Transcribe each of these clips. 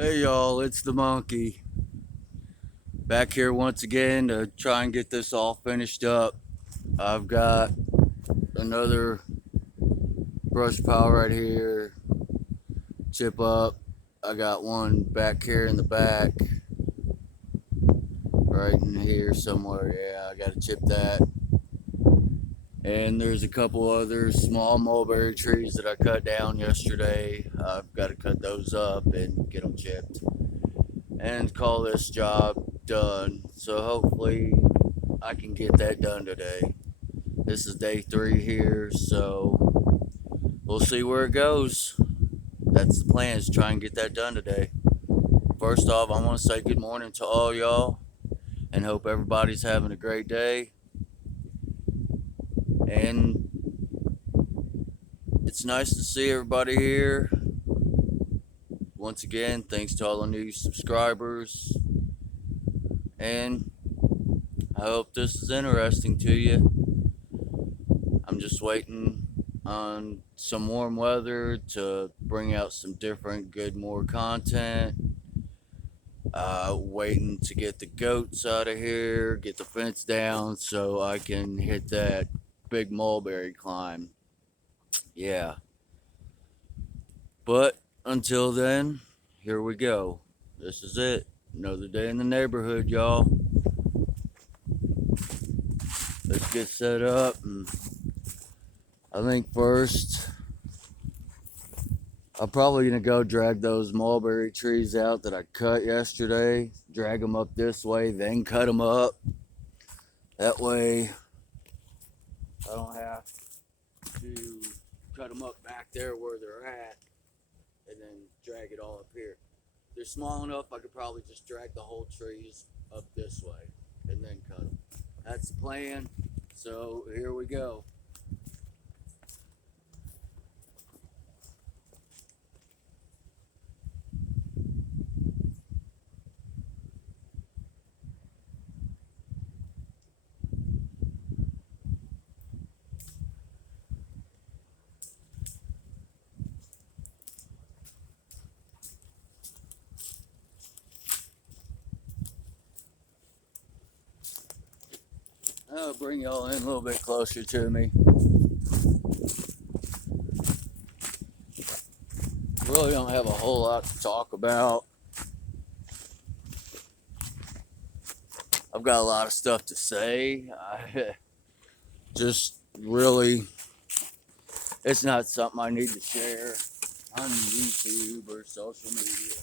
Hey y'all, it's the monkey. Back here once again to try and get this all finished up. I've got another brush pile right here, chip up. I got one back here in the back, right in here somewhere. Yeah, I gotta chip that. And there's a couple other small mulberry trees that I cut down yesterday. I've got to cut those up and get them chipped and call this job done. So hopefully I can get that done today. This is day 3 here, so we'll see where it goes. That's the plan, is try and get that done today. First off, I want to say good morning to all y'all and hope everybody's having a great day. And it's nice to see everybody here. Once again, thanks to all the new subscribers. And I hope this is interesting to you. I'm just waiting on some warm weather to bring out some different good more content. Waiting to get the goats out of here, get the fence down so I can hit that big mulberry climb. Yeah. But until then, here we go. This is it. Another day in the neighborhood, y'all. Let's get set up. And I think first, I'm probably going to go drag those mulberry trees out that I cut yesterday. Drag them up this way, then cut them up. That way, I don't have to cut them up back there where they're at and then drag it all up here. They're small enough, I could probably just drag the whole trees up this way and then cut them. That's the plan. So here we go. I'll bring y'all in a little bit closer to me. Really don't have a whole lot to talk about. I've got a lot of stuff to say. I just really, it's not something I need to share on YouTube or social media.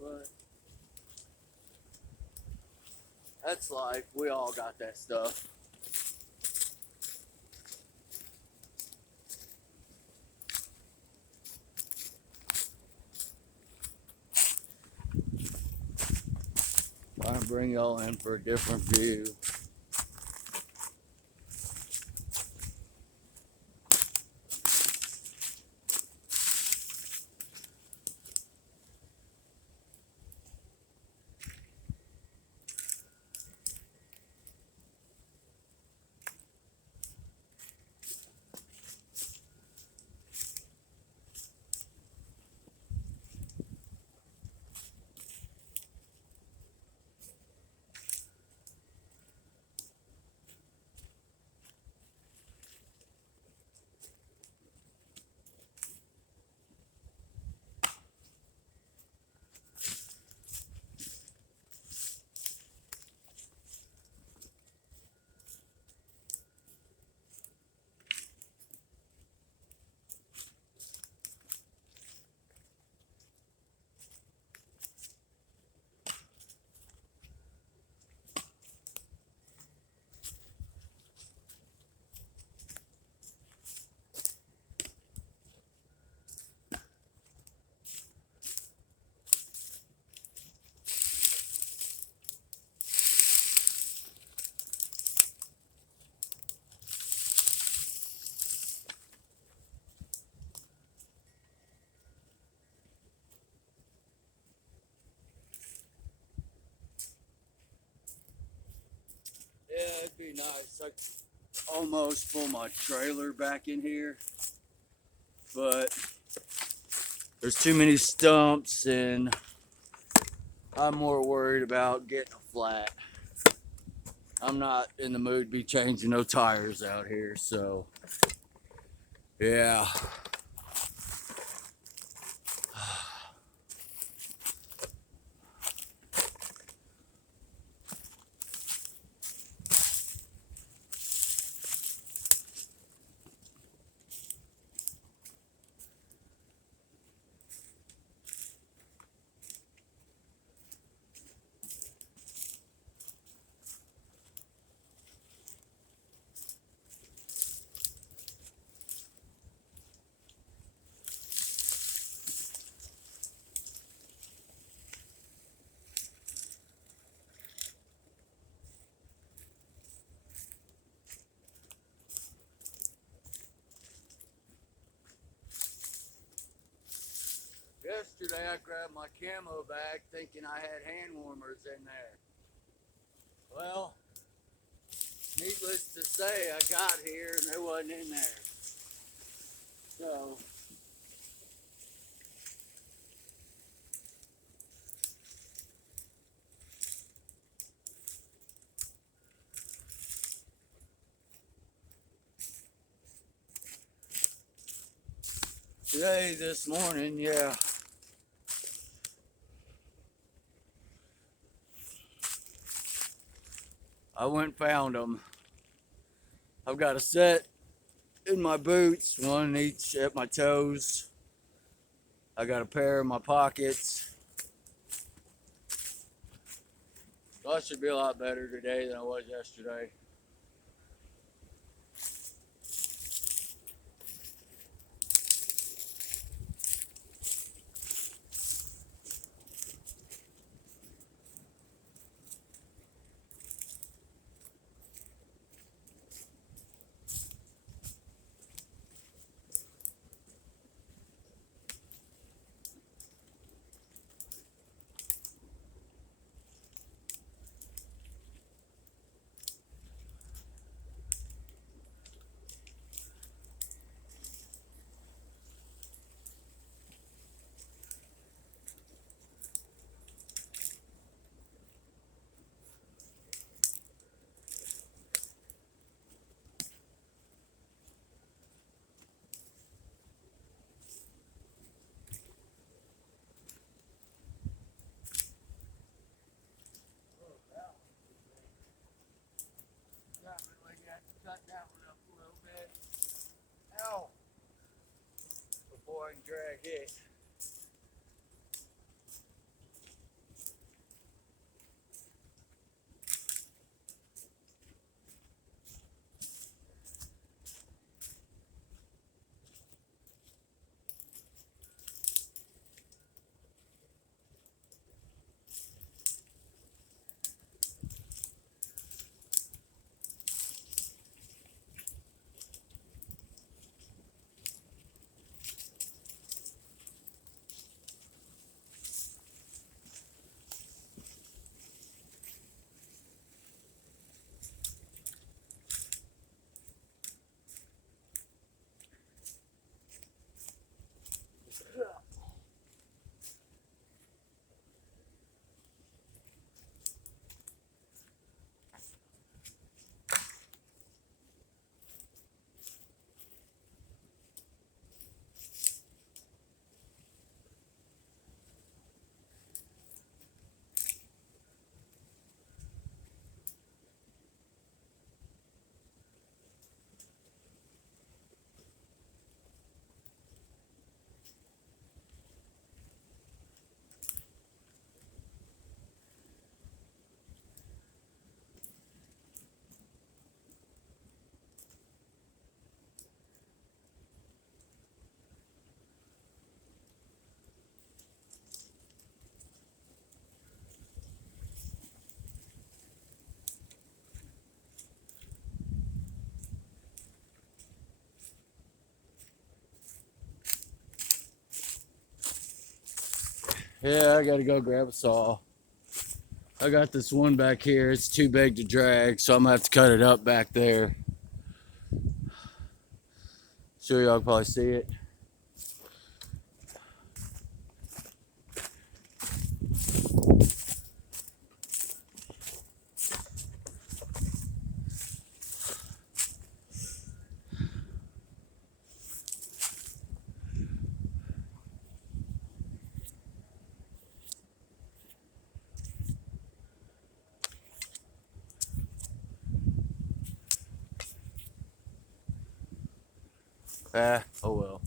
But that's life. We all got that stuff. I'm gonna bring y'all in for a different view. Yeah, it'd be nice. I almost pull my trailer back in here, but there's too many stumps and I'm more worried about getting a flat. I'm not in the mood to be changing no tires out here, so yeah. Yesterday I grabbed my camo bag thinking I had hand warmers in there. Well, needless to say, I got here and they wasn't in there. So today, this morning, yeah, I went and found them. I've got a set in my boots, one each at my toes. I got a pair in my pockets. So I should be a lot better today than I was yesterday. Cut that one up a little bit. Ow! Before I can drag it. Yeah, I gotta go grab a saw. I got this one back here. It's too big to drag, so I'm gonna have to cut it up back there. Sure, y'all can probably see it. Oh well.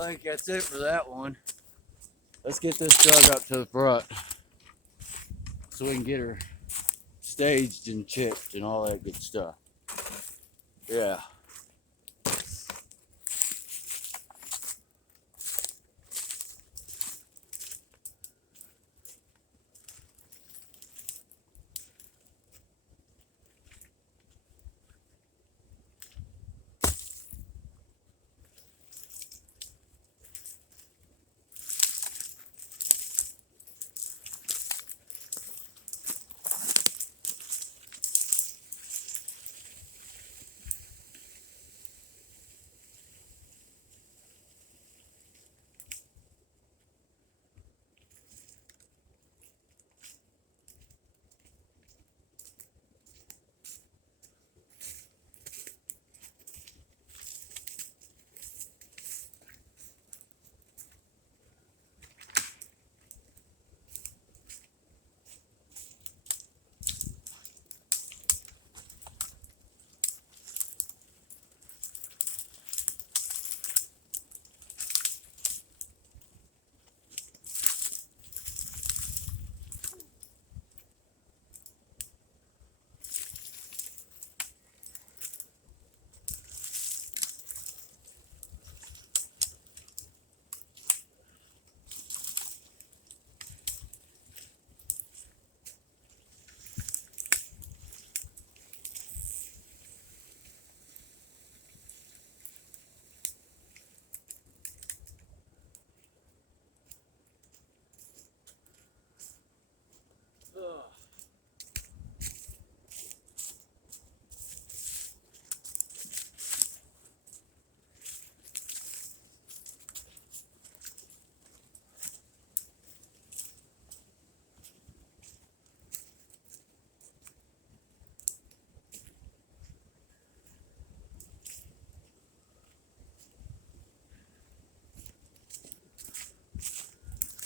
I think that's it for that one. Let's get this jug up to the front so we can get her staged and chipped and all that good stuff. Yeah.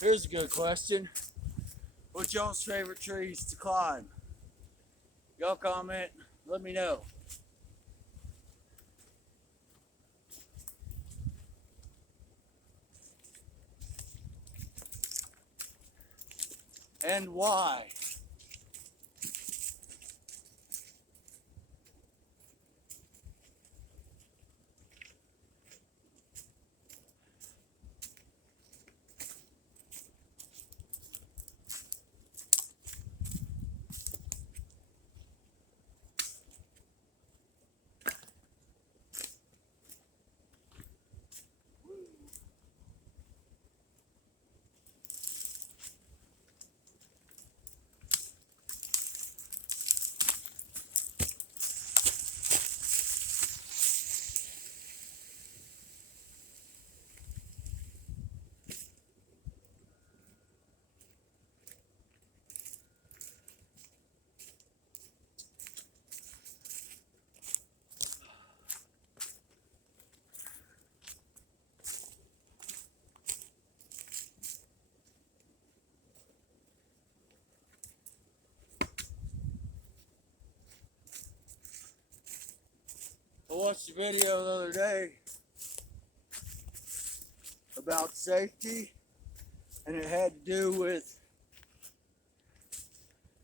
Here's a good question. What's y'all's favorite trees to climb? Y'all comment, let me know. And why? I watched a video the other day about safety, and it had to do with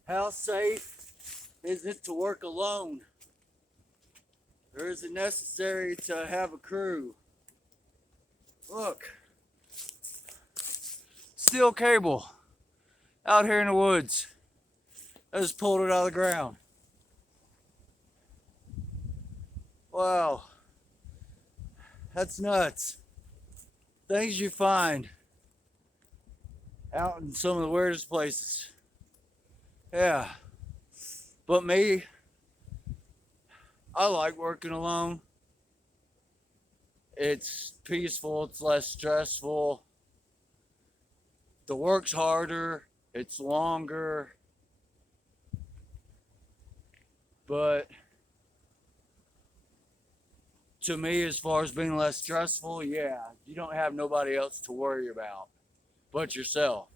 how safe is it to work alone, or is it necessary to have a crew? Look, steel cable out here in the woods. I just pulled it out of the ground. Wow, that's nuts. Things you find out in some of the weirdest places. Yeah, but me, I like working alone. It's peaceful, it's less stressful. The work's harder, it's longer, but to me, as far as being less stressful, yeah, you don't have nobody else to worry about but yourself.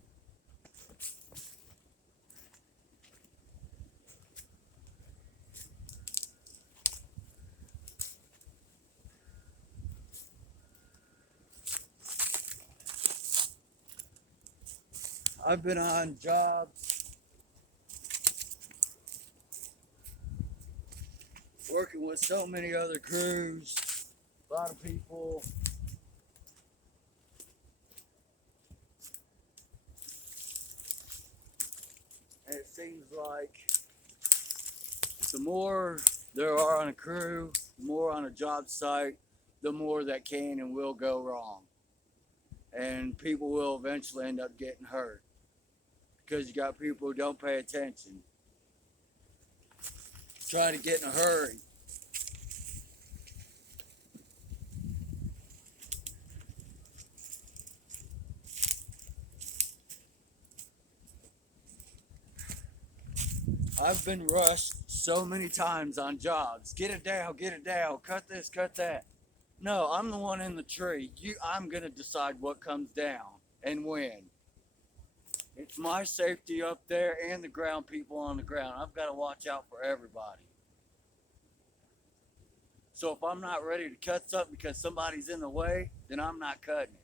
I've been on jobs working with so many other crews, a lot of people. And it seems like the more there are on a crew, the more on a job site, the more that can and will go wrong. And people will eventually end up getting hurt because you got people who don't pay attention, try to get in a hurry. I've been rushed so many times on jobs. Get it down, cut this, cut that. No, I'm the one in the tree. I'm gonna decide what comes down and when. It's my safety up there and the ground people on the ground. I've got to watch out for everybody. So if I'm not ready to cut something because somebody's in the way, then I'm not cutting it.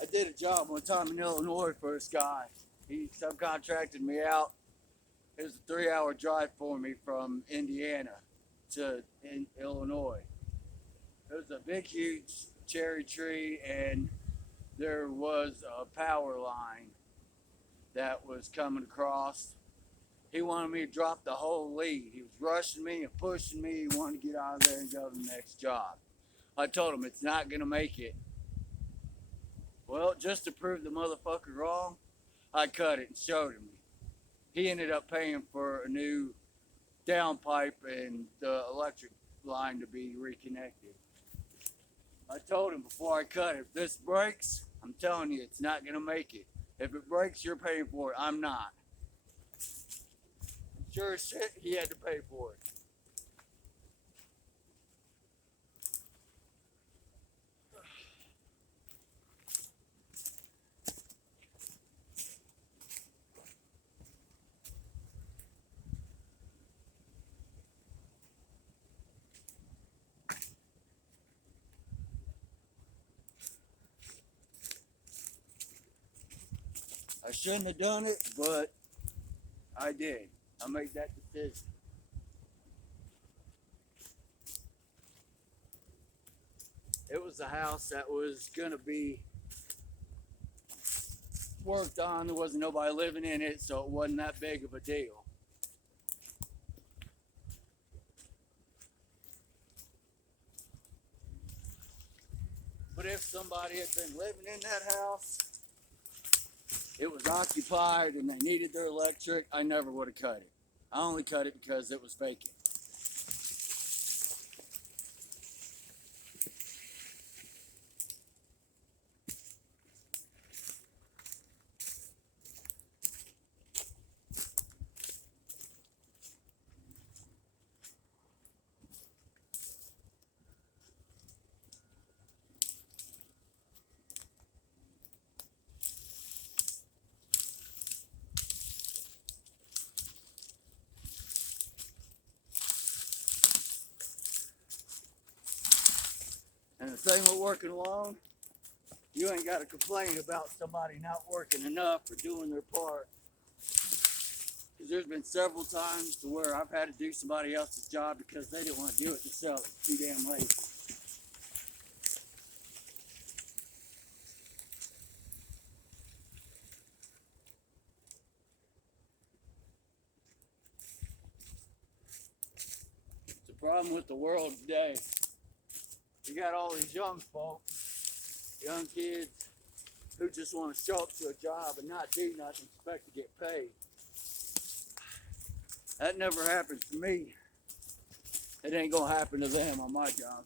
I did a job one time in Illinois for this guy. He subcontracted me out. It was a 3-hour drive for me from Indiana to Illinois. It was a big, huge cherry tree, and there was a power line that was coming across. He wanted me to drop the whole lead. He was rushing me and pushing me. He wanted to get out of there and go to the next job. I told him it's not going to make it. Well, just to prove the motherfucker wrong, I cut it and showed him. He ended up paying for a new downpipe and the electric line to be reconnected. I told him before I cut it, if this breaks, I'm telling you, it's not going to make it. If it breaks, you're paying for it. I'm not. Sure as shit, he had to pay for it. I shouldn't have done it, but I did. I made that decision. It was a house that was going to be worked on. There wasn't nobody living in it, so it wasn't that big of a deal. But if somebody had been living in that house, it was occupied and they needed their electric, I never would have cut it. I only cut it because it was vacant. And the thing with working alone, you ain't got to complain about somebody not working enough or doing their part. Because there's been several times to where I've had to do somebody else's job because they didn't want to do it themselves. It's too damn lazy. It's the problem with the world today. You got all these young folks, young kids, who just want to show up to a job and not do nothing, expect to get paid. That never happened to me. It ain't gonna happen to them on my job.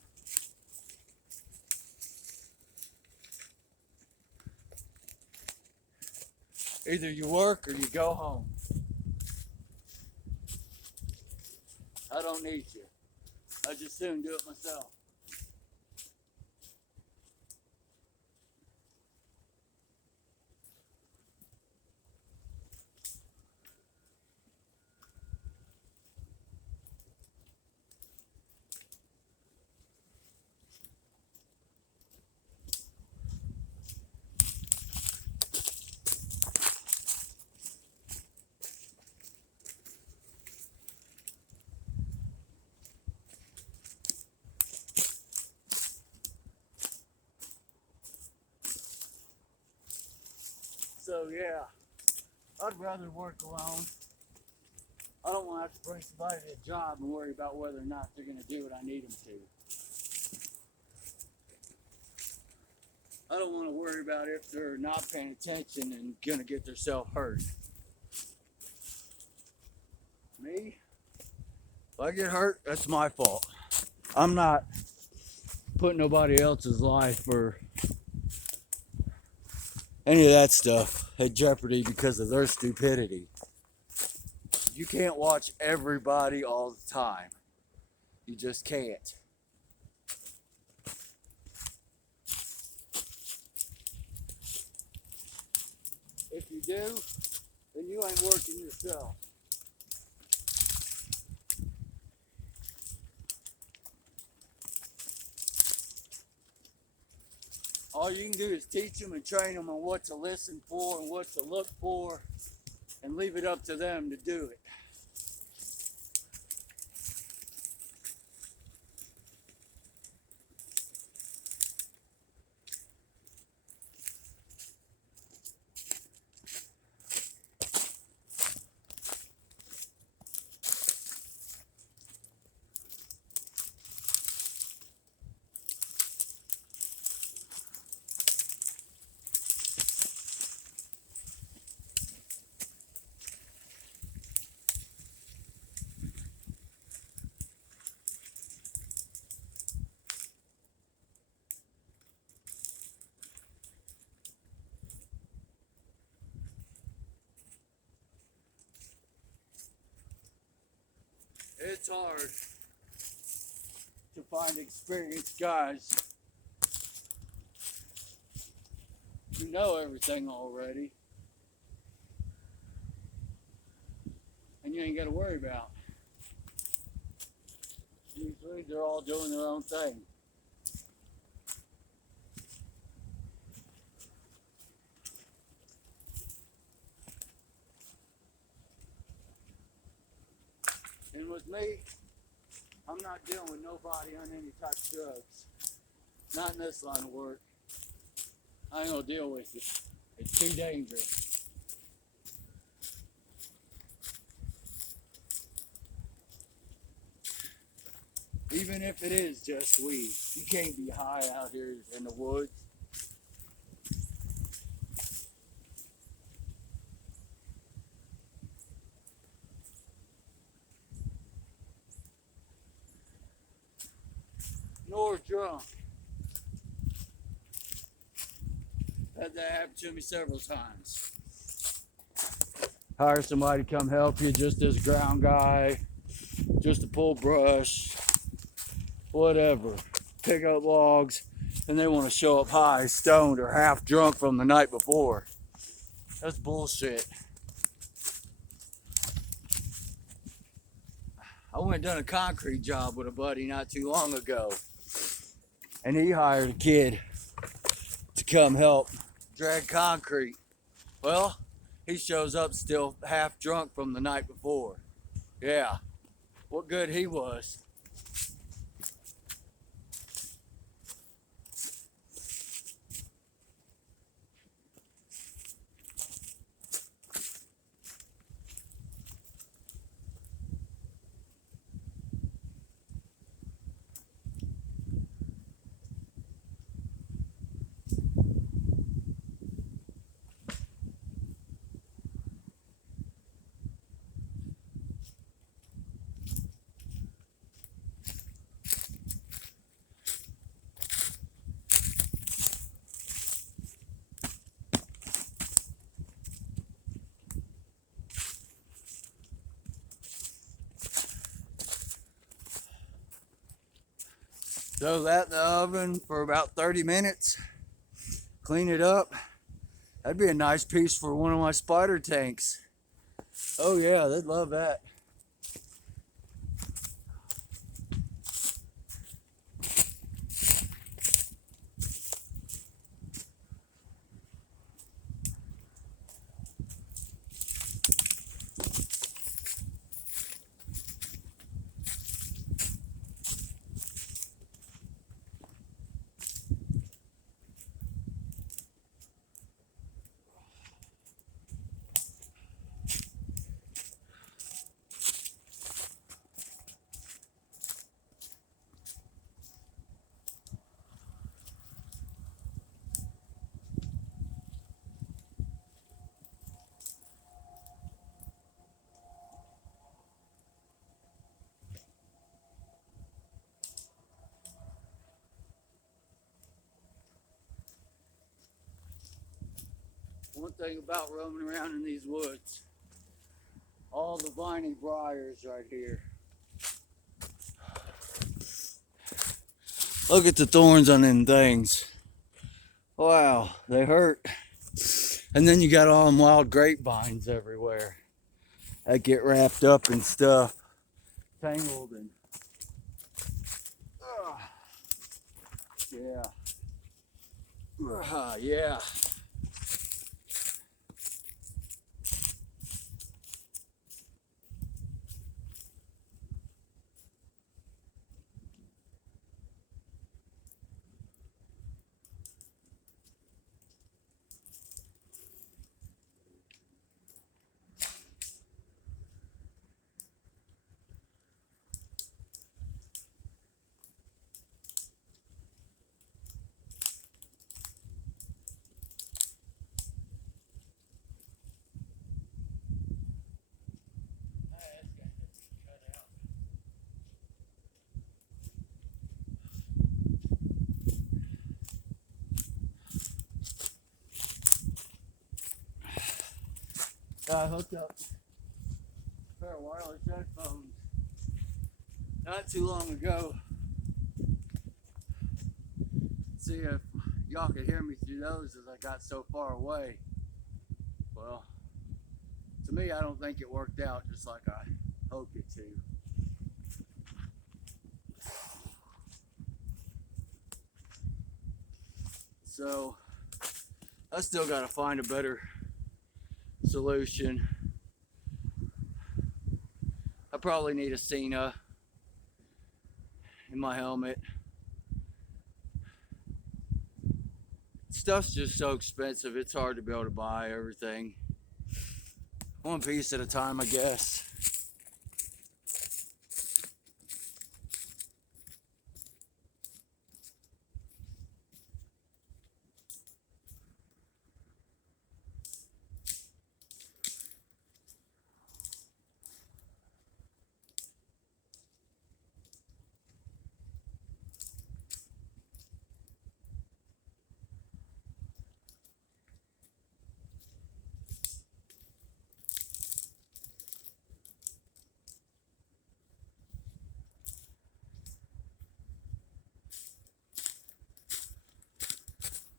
Either you work or you go home. I don't need you. I just soon do it myself. So yeah, I'd rather work alone. I don't want to have to bring somebody to a job and worry about whether or not they're going to do what I need them to. I don't want to worry about if they're not paying attention and going to get themselves hurt. Me, if I get hurt, that's my fault. I'm not putting nobody else's life or any of that stuff at jeopardy because of their stupidity. You can't watch everybody all the time. You just can't. If you do, then you ain't working yourself. All you can do is teach them and train them on what to listen for and what to look for, and leave it up to them to do it. It's hard to find experienced guys who know everything already, and you ain't got to worry about. Usually they're all doing their own thing. And with me, I'm not dealing with nobody on any type of drugs. Not in this line of work. I ain't gonna deal with it. It's too dangerous. Even if it is just weed, you can't be high out here in the woods. Nor drunk. Had that happen to me several times. Hire somebody to come help you, just as a ground guy, just to pull brush, whatever. Pick up logs, and they want to show up high, stoned, or half drunk from the night before. That's bullshit. I went and done a concrete job with a buddy not too long ago, and he hired a kid to come help drag concrete. Well, he shows up still half drunk from the night before. Yeah, what good he was. Throw that in the oven for about 30 minutes. Clean it up. That'd be a nice piece for one of my spider tanks. Oh yeah, they'd love that. One thing about roaming around in these woods, all the viney briars right here. Look at the thorns on them things. Wow, they hurt. And then you got all them wild grapevines everywhere that get wrapped up in stuff, tangled and yeah. Yeah. I hooked up a pair of wireless headphones not too long ago. See if y'all could hear me through those as I got so far away. Well, to me, I don't think it worked out just like I hoped it to. So I still got to find a better solution. I probably need a Cena in my helmet. Stuff's just so expensive, it's hard to be able to buy everything. One piece at a time, I guess.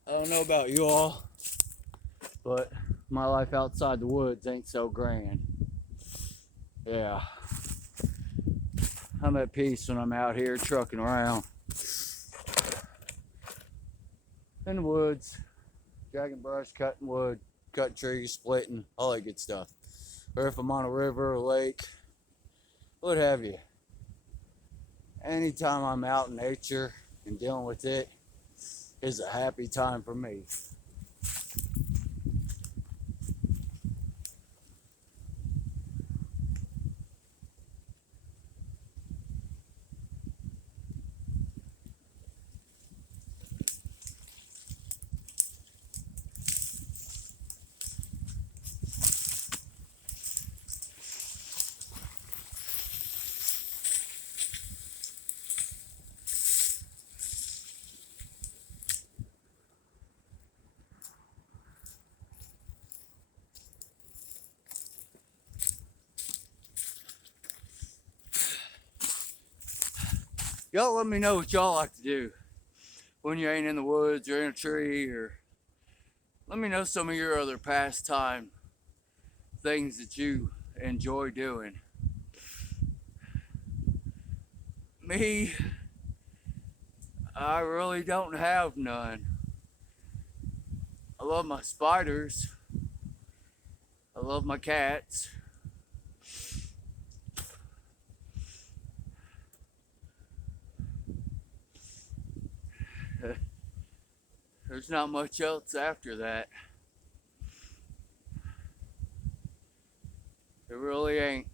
I don't know about you all, but my life outside the woods ain't so grand. Yeah. I'm at peace when I'm out here trucking around in the woods, dragging brush, cutting wood, cutting trees, splitting, all that good stuff. Or if I'm on a river or lake, what have you. Anytime I'm out in nature and dealing with it is a happy time for me. Y'all let me know what y'all like to do when you ain't in the woods or in a tree, or let me know some of your other pastime things that you enjoy doing. Me, I really don't have none. I love my spiders. I love my cats. There's not much else after that. It really ain't.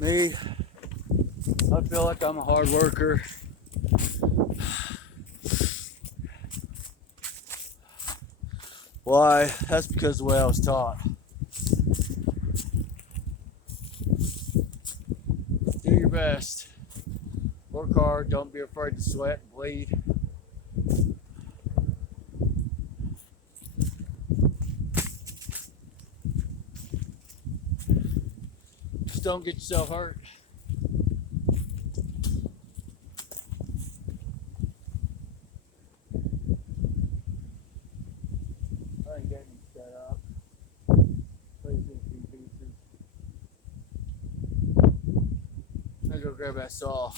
Me, I feel like I'm a hard worker. Why? That's because of the way I was taught. Do your best. Work hard. Don't be afraid to sweat and bleed. Just don't get yourself hurt. I ain't getting set up. Please in a few pieces. I'm gonna go grab that saw.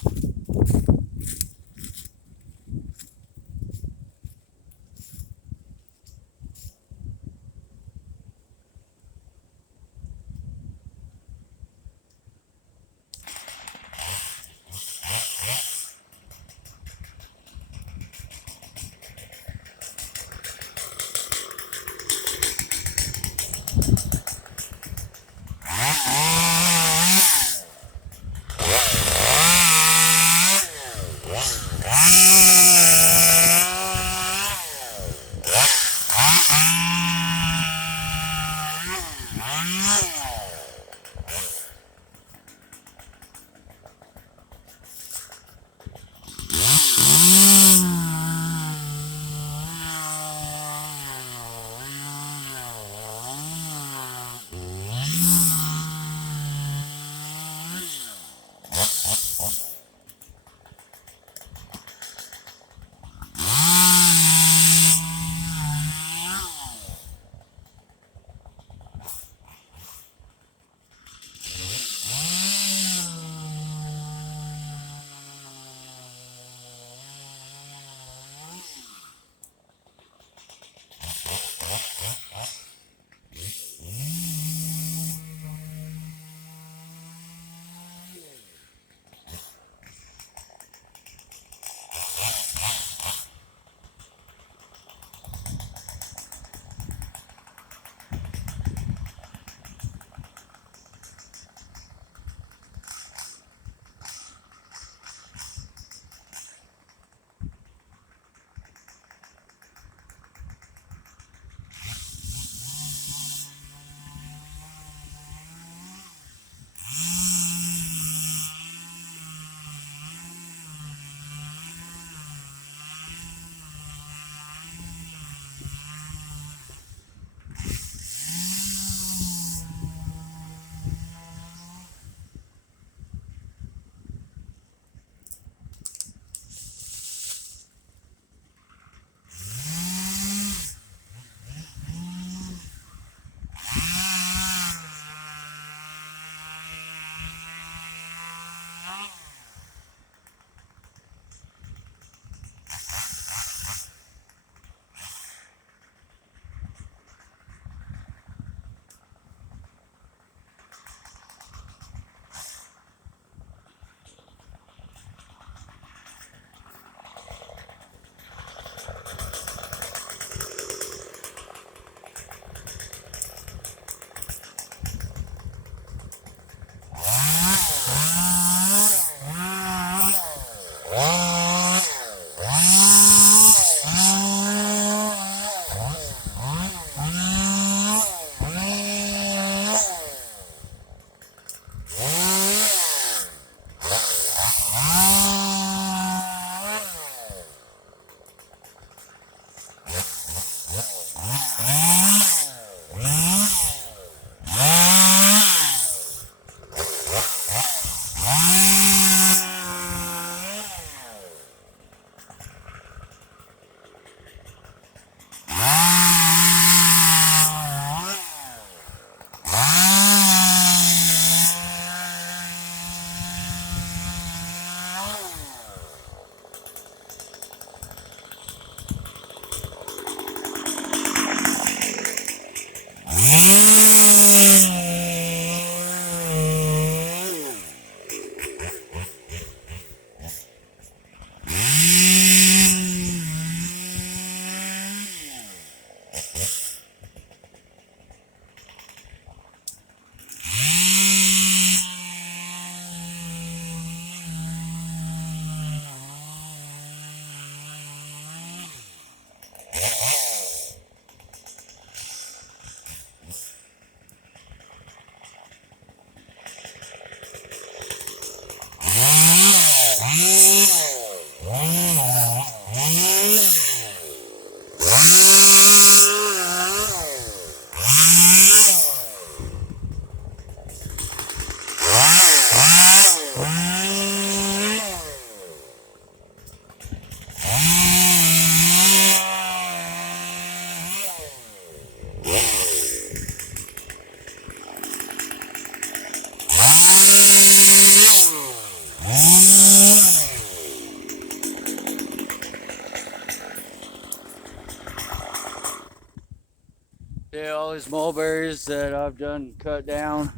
there's mulberries that I've done cut down.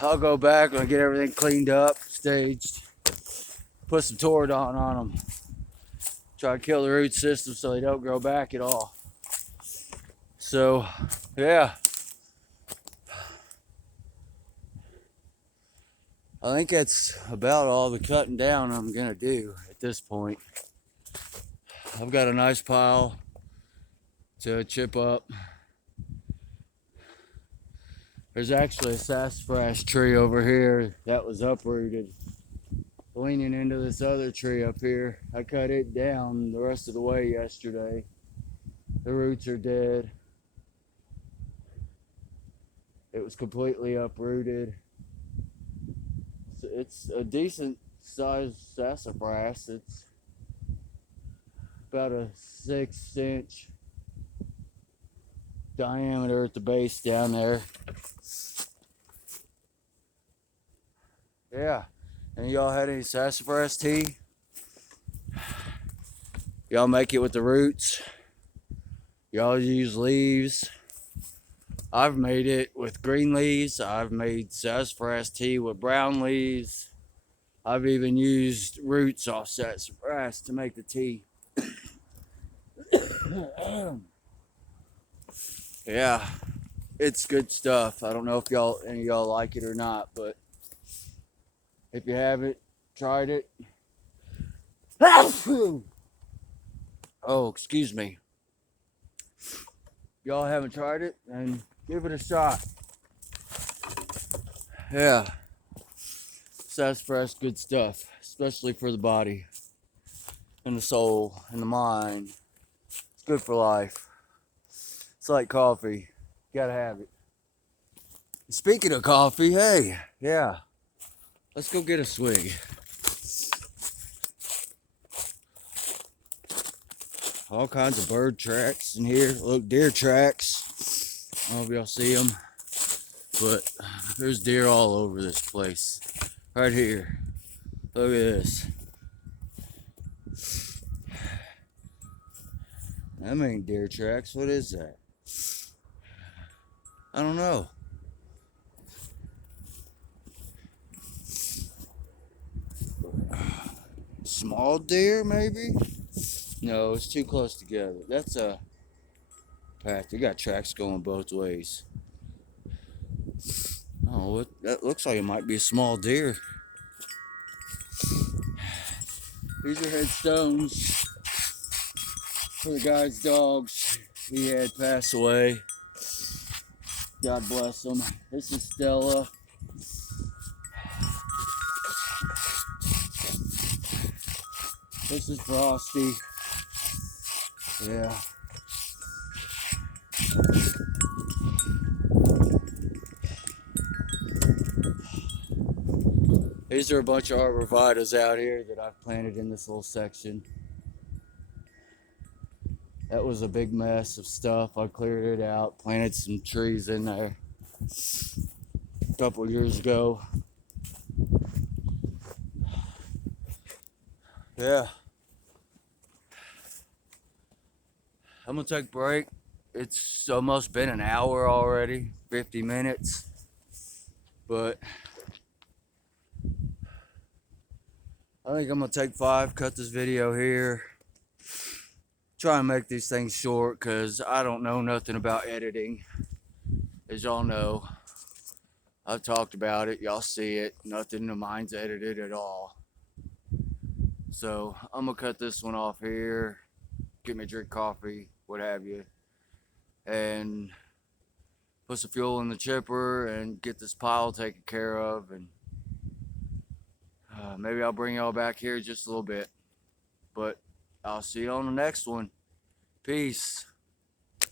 I'll go back when I get everything cleaned up, staged, put some Toradon on them. Try to kill the root system so they don't grow back at all. So, yeah. I think that's about all the cutting down I'm gonna do at this point. I've got a nice pile to chip up. There's actually a sassafras tree over here that was uprooted, leaning into this other tree up here. I cut it down the rest of the way yesterday. The roots are dead. It was completely uprooted. It's a decent sized sassafras. It's about a 6-inch diameter at the base down there. Yeah. And y'all had any sassafras tea? Y'all make it with the roots? Y'all use leaves? I've made it with green leaves. I've made sassafras tea with brown leaves. I've even used roots off sassafras to make the tea. Yeah, it's good stuff. I don't know if any of y'all like it or not, but if you haven't tried it, oh, excuse me. Y'all haven't tried it, then give it a shot. Yeah, sassafras, good stuff, especially for the body and the soul and the mind. It's good for life. It's like coffee. You gotta have it. Speaking of coffee, hey, yeah, let's go get a swig. All kinds of bird tracks in here. Look, deer tracks. I don't know if y'all see them, but there's deer all over this place. Right here. Look at this. That ain't deer tracks. What is that? I don't know. Small deer, maybe? No, it's too close together. That's a path. They got tracks going both ways. Oh, that looks like it might be a small deer. These are headstones for the guy's dogs. He had passed away. God bless him. This is Stella. This is Frosty. Yeah. These are a bunch of arborvitaes out here that I've planted in this little section. That was a big mess of stuff. I cleared it out, planted some trees in there a couple years ago. Yeah. I'm gonna take a break. It's almost been an hour already, 50 minutes. But I think I'm gonna take 5, cut this video here. Try and make these things short because I don't know nothing about editing. As y'all know, I've talked about it, y'all see it. Nothing of mine's edited at all. So I'm gonna cut this one off here, get me a drink, coffee, what have you, and put some fuel in the chipper and get this pile taken care of. And maybe I'll bring y'all back here just a little bit, but I'll see you on the next one. Peace.